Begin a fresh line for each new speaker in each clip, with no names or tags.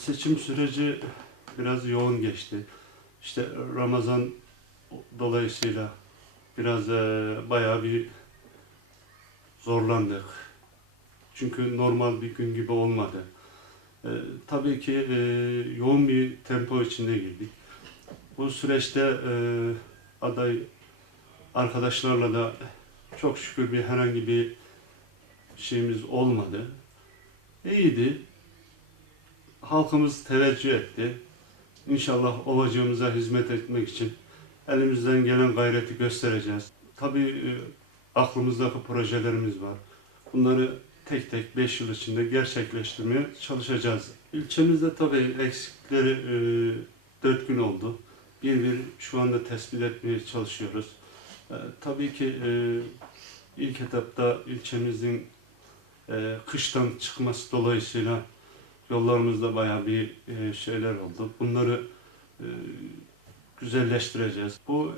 seçim süreci biraz yoğun geçti. İşte Ramazan dolayısıyla biraz e, bayağı bir zorlandık. Çünkü normal bir gün gibi olmadı. E, tabii ki e, yoğun bir tempo içinde girdik. Bu süreçte e, aday arkadaşlarla da çok şükür bir herhangi bir şeyimiz olmadı. İyiydi. Halkımız teveccüh etti. İnşallah ovacığımıza hizmet etmek için elimizden gelen gayreti göstereceğiz. Tabii e, aklımızdaki projelerimiz var. Bunları tek tek 5 yıl içinde gerçekleştirmeye çalışacağız. İlçemizde tabii eksikleri 4 gün oldu. Bir bir şu anda tespit etmeye çalışıyoruz. E, tabii ki e, ilk etapta ilçemizin e, kıştan çıkması dolayısıyla yollarımızda bayağı bir e, şeyler oldu. Bunları e, güzelleştireceğiz. Bu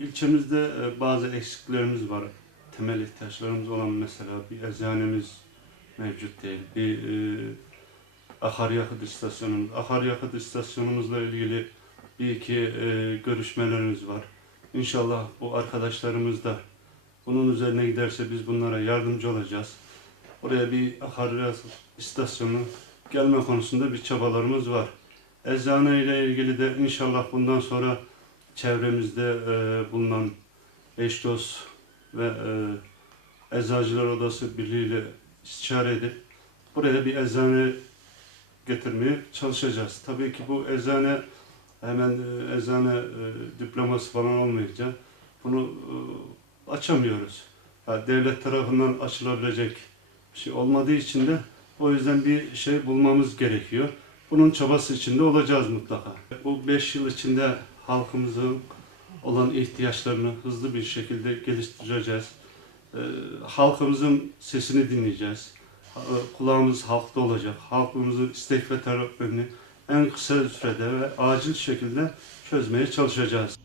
ilçemizde e, bazı eksiklerimiz var. Temel ihtiyaçlarımız olan mesela bir eczanemiz mevcut değil. Bir e, akaryakıt istasyonumuz. Akaryakıt istasyonumuzla ilgili bir iki e, görüşmelerimiz var. İnşallah bu arkadaşlarımız da bunun üzerine giderse biz bunlara yardımcı olacağız. Oraya bir akaryakıt istasyonu gelme konusunda bir çabalarımız var. Eczane ile ilgili de inşallah bundan sonra çevremizde e, bulunan eş dost ve e, Eczacılar Odası Birliği ile istişare edip buraya bir eczane getirmeye çalışacağız. Tabii ki bu eczane hemen e, eczane e, diploması falan olmayacak. Bunu e, açamıyoruz. Yani devlet tarafından açılabilecek bir şey olmadığı için de o yüzden bir şey bulmamız gerekiyor. Bunun çabası içinde olacağız mutlaka. Bu 5 yıl içinde halkımızın olan ihtiyaçlarını hızlı bir şekilde geliştireceğiz. Ee, halkımızın sesini dinleyeceğiz. Ha- Kulağımız halkta olacak. Halkımızın istek ve taleplerini en kısa sürede ve acil şekilde çözmeye çalışacağız.